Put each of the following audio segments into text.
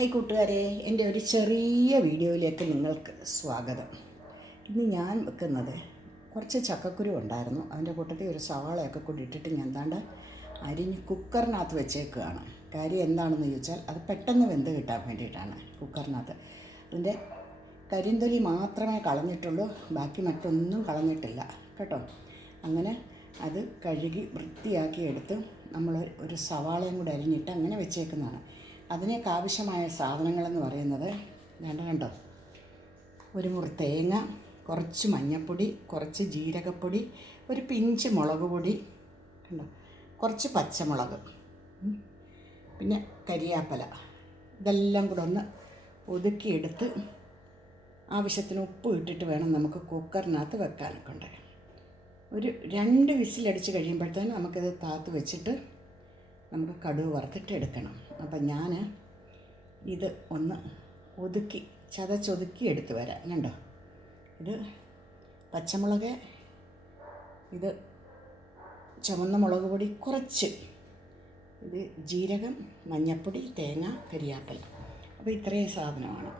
Hi കൂട്ടുകാരെ, എൻ്റെ ഒരു ചെറിയ വീഡിയോയിലേക്ക് നിങ്ങൾക്ക് സ്വാഗതം. ഇന്ന് ഞാൻ വെക്കുന്നത് കുറച്ച് ചക്കക്കുരു ഉണ്ടായിരുന്നു. അതിൻ്റെ കൂട്ടത്തിൽ ഒരു സവാളയൊക്കെ കൂടി ഇട്ടിട്ട് ഞാൻ എന്താണ്ട് അരിഞ്ഞ് കുക്കറിനകത്ത് വെച്ചേക്കുകയാണ്. കാര്യം എന്താണെന്ന് ചോദിച്ചാൽ അത് പെട്ടെന്ന് വെന്ത് കിട്ടാൻ വേണ്ടിയിട്ടാണ്. കുക്കറിനകത്ത് അതിൻ്റെ കരിന്തൊലി മാത്രമേ കളഞ്ഞിട്ടുള്ളൂ, ബാക്കി മറ്റൊന്നും കളഞ്ഞിട്ടില്ല കേട്ടോ. അങ്ങനെ അത് കഴുകി വൃത്തിയാക്കി എടുത്ത് നമ്മൾ ഒരു സവാളയും കൂടി അരിഞ്ഞിട്ട് അങ്ങനെ വെച്ചേക്കുന്നതാണ്. അതിനേക്ക് ആവശ്യമായ സാധനങ്ങളെന്ന് പറയുന്നത് കണ്ടോ, ഒരു മുറി തേങ്ങ, കുറച്ച് മഞ്ഞൾപ്പൊടി, കുറച്ച് ജീരകപ്പൊടി, ഒരു പിഞ്ച് മുളക് പൊടി കണ്ടോ, കുറച്ച് പച്ചമുളക്, പിന്നെ കരിയാപ്പല. ഇതെല്ലാം കൂടെ ഒന്ന് ഒതുക്കിയെടുത്ത് ആവശ്യത്തിന് ഉപ്പ് ഇട്ടിട്ട് വേണം നമുക്ക് കുക്കറിനകത്ത് വെക്കാനൊക്കെ ഉണ്ട്. ഒരു 2 വിസിലടിച്ച് കഴിയുമ്പോഴത്തേനും നമുക്കിത് താത്ത് വെച്ചിട്ട് നമുക്ക് കടുക് വറുത്തിട്ട് എടുക്കണം. അപ്പം ഞാൻ ഇത് ഒന്ന് ചതച്ചൊതുക്കി എടുത്ത് വരാം. കണ്ടോ, ഇത് പച്ചമുളക്, ഇത് ചുവന്ന മുളക് പൊടി കുറച്ച്, ഇത് ജീരകം, മഞ്ഞൾപ്പൊടി, തേങ്ങ, കരിയാപ്പല. അപ്പോൾ ഇത്രയും സാധനമാണ്.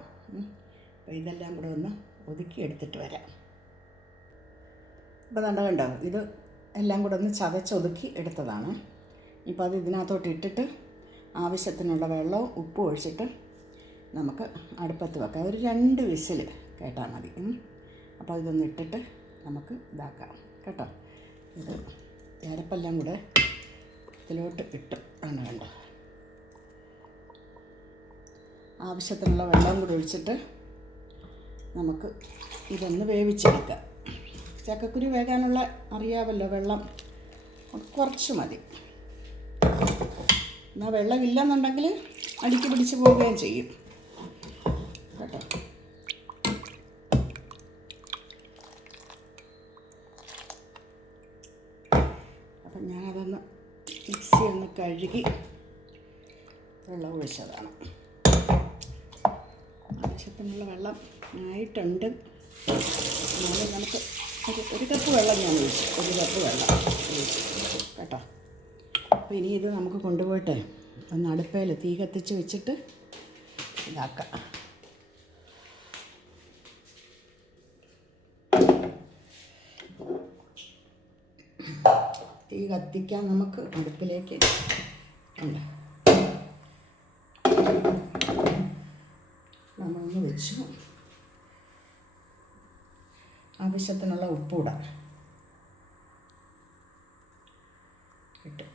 അപ്പോൾ ഇതെല്ലാം കൂടെ ഒന്ന് ഒതുക്കി എടുത്തിട്ട് വരാം. അപ്പോൾ കണ്ടോ, ഇത് എല്ലാം കൂടെ ഒന്ന് ചതച്ചൊതുക്കി എടുത്തതാണ്. ഇപ്പോൾ അത് ഇതിനകത്തോട്ട് ഇട്ടിട്ട് ആവശ്യത്തിനുള്ള വെള്ളവും ഉപ്പും ഒഴിച്ചിട്ട് നമുക്ക് അടുപ്പത്ത് വെക്കാം. ഒരു 2 വിസിൽ കേട്ടാൽ മതി. അപ്പോൾ ഇതൊന്ന് ഇട്ടിട്ട് നമുക്ക് ഇതാക്കാം കേട്ടോ. ഇത് അരപ്പെല്ലാം കൂടെ ഇതിലോട്ട് ഇട്ട് കണ്ടോ, ആവശ്യത്തിനുള്ള വെള്ളം കൂടി ഒഴിച്ചിട്ട് നമുക്ക് ഇതൊന്ന് വേവിച്ചെടുക്കാം. ചക്കക്കുരു വേകാനുള്ള അറിയാമല്ലോ, വെള്ളം കുറച്ച് മതി. എന്നാൽ വെള്ളമില്ലെന്നുണ്ടെങ്കിൽ അടിക്ക് പിടിച്ച് പോവുകയും ചെയ്യും കേട്ടോ. അപ്പം ഞാനതൊന്ന് മിക്സി ഒന്ന് കഴുകി വെള്ളം ഒഴിച്ചതാണ്. ആവശ്യത്തിനുള്ള വെള്ളം ആയിട്ടുണ്ട്. എന്നാലും നമുക്ക് ഒരു കപ്പ് വെള്ളം ഞാൻ ഒഴിച്ചു, 1 കപ്പ് വെള്ളം ഒഴിച്ചു കേട്ടോ. അപ്പോൾ ഇനി ഇത് നമുക്ക് കൊണ്ടുപോയിട്ട് ഒന്ന് അടുപ്പയിൽ തീ കത്തിച്ച് വെച്ചിട്ട് ഇതാക്കാം. തീ കത്തിക്കാൻ നമുക്ക് അടുപ്പിലേക്ക് ഉണ്ട്. നമ്മളൊന്ന് വെച്ചു, ആവശ്യത്തിനുള്ള ഉപ്പിടാം ഇട്ടു.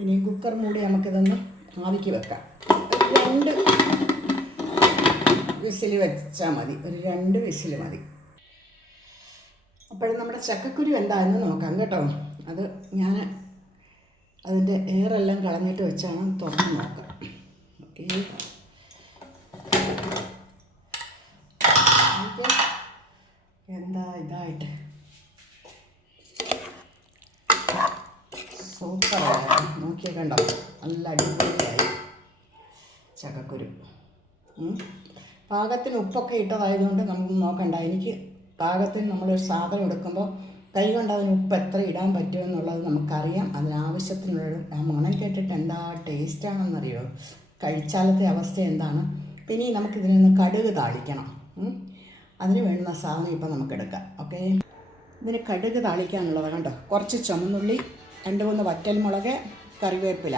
ഇനി കുക്കർ മൂടി നമുക്കിതൊന്ന് ആവിക്ക് വെക്കാം. 2 വിസിൽ വെച്ചാൽ മതി, ഒരു 2 വിസിൽ മതി. അപ്പോഴും നമ്മുടെ ചക്കക്കുരു എന്താണെന്ന് നോക്കാം കേട്ടോ. അത് ഞാൻ അതിൻ്റെ എയറെല്ലാം കളഞ്ഞിട്ട് വെച്ചാണ് തുറന്ന് നോക്കാം. ഓക്കെ, എന്താ ഇതായിട്ട് സൂപ്പറായി നോക്കിയാൽ കണ്ടോ, നല്ല അടിപൊളിയായി ചക്കക്കുരു. പാകത്തിന് ഉപ്പൊക്കെ ഇട്ടതായതുകൊണ്ട് നമുക്ക് നോക്കണ്ട. എനിക്ക് പാകത്തിന് നമ്മളൊരു സാധനം എടുക്കുമ്പോൾ കൈ കൊണ്ട് അതിന് ഉപ്പ് എത്ര ഇടാൻ പറ്റുമെന്നുള്ളത് നമുക്കറിയാം. അതിനാവശ്യത്തിനുള്ള ആ മണം കേട്ടിട്ട് എന്താ ടേസ്റ്റാണെന്നറിയോ, കഴിച്ചാലത്തെ അവസ്ഥ എന്താണ്. പിന്നെ നമുക്കിതിനൊന്ന് കടുക് താളിക്കണം. അതിന് വേണ്ടുന്ന സാധനം ഇപ്പം നമുക്കെടുക്കാം. ഓക്കെ, ഇതിന് കടുക് താളിക്കാനുള്ളത് കണ്ടോ, കുറച്ച് ചുമന്നുള്ളി, 2-3 വറ്റൽമുളക്, കറിവേപ്പില.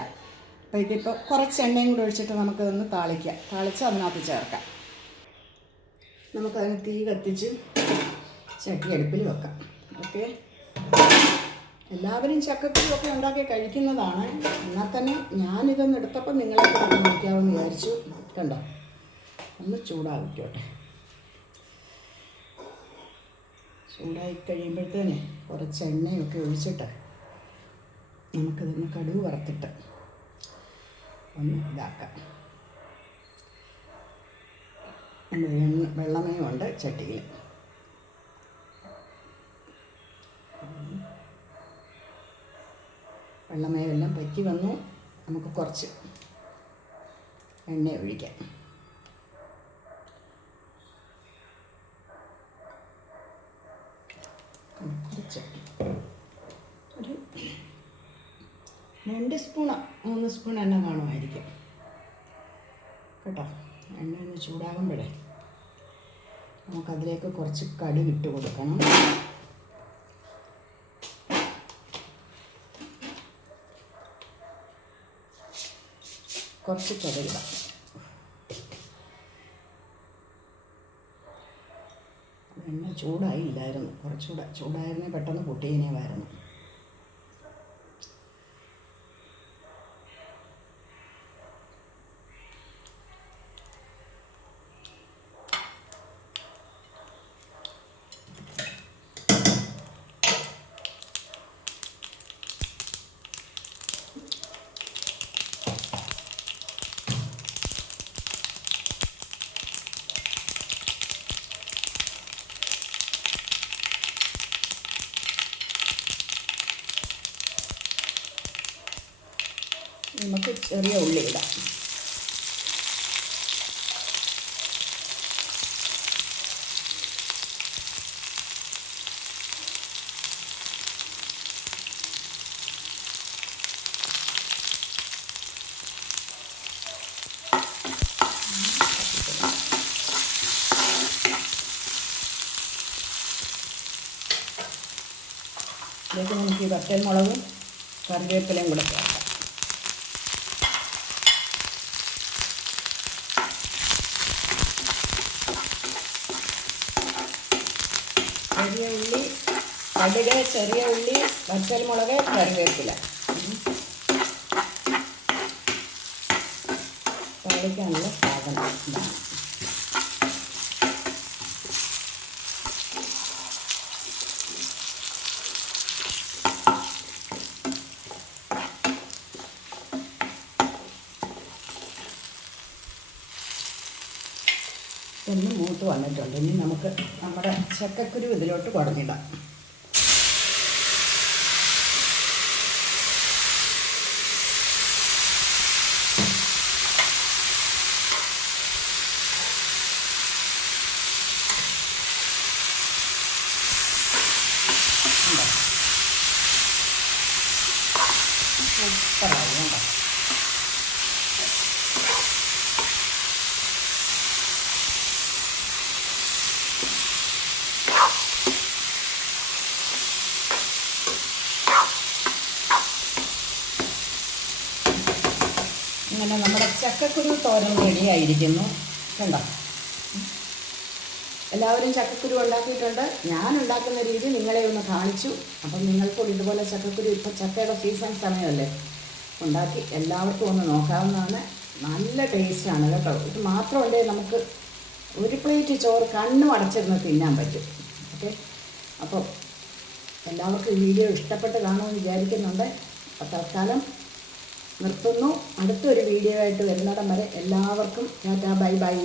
അപ്പോൾ ഇതിപ്പോൾ കുറച്ച് എണ്ണയും കൂടി ഒഴിച്ചിട്ട് നമുക്കിതൊന്ന് താളിച്ച് അതിനകത്ത് ചേർക്കാം. നമുക്കതിന് തീ കത്തിച്ച് ചട്ടി അടുപ്പിൽ വെക്കാം. ഓക്കെ, എല്ലാവരും ചക്കക്കുരുവൊക്കെ ഉണ്ടാക്കി കഴിക്കുന്നതാണ്. എന്നാൽ തന്നെ ഞാനിതൊന്ന് എടുത്തപ്പോൾ നിങ്ങളെ നോക്കിയാമെന്ന് വിചാരിച്ചു. കണ്ടോ, ഒന്ന് ചൂടാവിക്കോട്ടെ. ചൂടായി കഴിയുമ്പോഴത്തേന് കുറച്ച് എണ്ണയൊക്കെ ഒഴിച്ചിട്ട് നമുക്കിതൊന്ന് കടുക് വറുത്തിട്ട് ഒന്ന് ഇതാക്കാം. വെള്ളമയമുണ്ട് ചട്ടിയിൽ. വെള്ളമയമെല്ലാം പറ്റി വന്നു. നമുക്ക് കുറച്ച് എണ്ണ ഒഴിക്കാം. കുറച്ച് ഒരു 2 സ്പൂണ് 3 സ്പൂൺ എണ്ണ കാണുമായിരിക്കും കേട്ടോ. എണ്ണ ഒന്ന് ചൂടാകുമ്പോഴേ നമുക്കതിലേക്ക് കുറച്ച് കടുക് ഇട്ട് കൊടുക്കണം. കുറച്ച് കടുകിടാം. എണ്ണ ചൂടായില്ലായിരുന്നു, കുറച്ചുകൂടെ ചൂടായിരുന്നേ പെട്ടെന്ന് പൊട്ടിയതിനേവായിരുന്നു. നമുക്ക് ചെറിയ ഉള്ളി ഇടാം. ഇതിലേക്ക് നമുക്ക് ഈ വറ്റൽമുളകും കറിവേപ്പിലയും കൂടെ ചേർക്കാം. ചെറിയ ഉള്ളി, കടുക്, ചെറിയ ഉള്ളി, വറ്റൽമുളക്, കറിവേപ്പില കഴിക്കാനുള്ള സാധനം. ഒന്ന് മൂത്ത് വന്നിട്ടുണ്ട്. ഇനി നമുക്ക് നമ്മുടെ ചക്കക്കുരു ഇതിലോട്ട് കുടഞ്ഞിടാം. സൂപ്പറായി കണ്ടോ. അങ്ങനെ നമ്മുടെ ചക്കക്കുരു തോരൻ റെഡിയായിരിക്കുന്നു കണ്ടോ. എല്ലാവരും ചക്കക്കുരു ഉണ്ടാക്കിയിട്ടുണ്ട്. ഞാൻ ഉണ്ടാക്കുന്ന രീതി നിങ്ങളെ ഒന്ന് കാണിച്ചു. അപ്പം നിങ്ങൾക്കും ഇതുപോലെ ചക്കക്കുരു, ഇപ്പോൾ ചക്കയുടെ സീസൺ സമയമല്ലേ, ഉണ്ടാക്കി എല്ലാവർക്കും ഒന്ന് നോക്കാവുന്നതാണ്. നല്ല ടേസ്റ്റാണ് കേട്ടോ. ഇത് മാത്രമുണ്ടെങ്കിൽ നമുക്ക് ഒരു പ്ലേറ്റ് ചോറ് കണ്ണും അടച്ചിരുന്ന് തിന്നാൻ പറ്റും. ഓക്കെ, അപ്പോൾ എല്ലാവർക്കും ഈ വീഡിയോ ഇഷ്ടപ്പെട്ട് കാണുമെന്ന് വിചാരിക്കുന്നുണ്ട്. അപ്പോൾ തൽക്കാലം നിർത്തുന്നു. അടുത്തൊരു വീഡിയോ ആയിട്ട് വരുന്നിടം വരെ എല്ലാവർക്കും ടാറ്റാ, ബൈ ബൈ.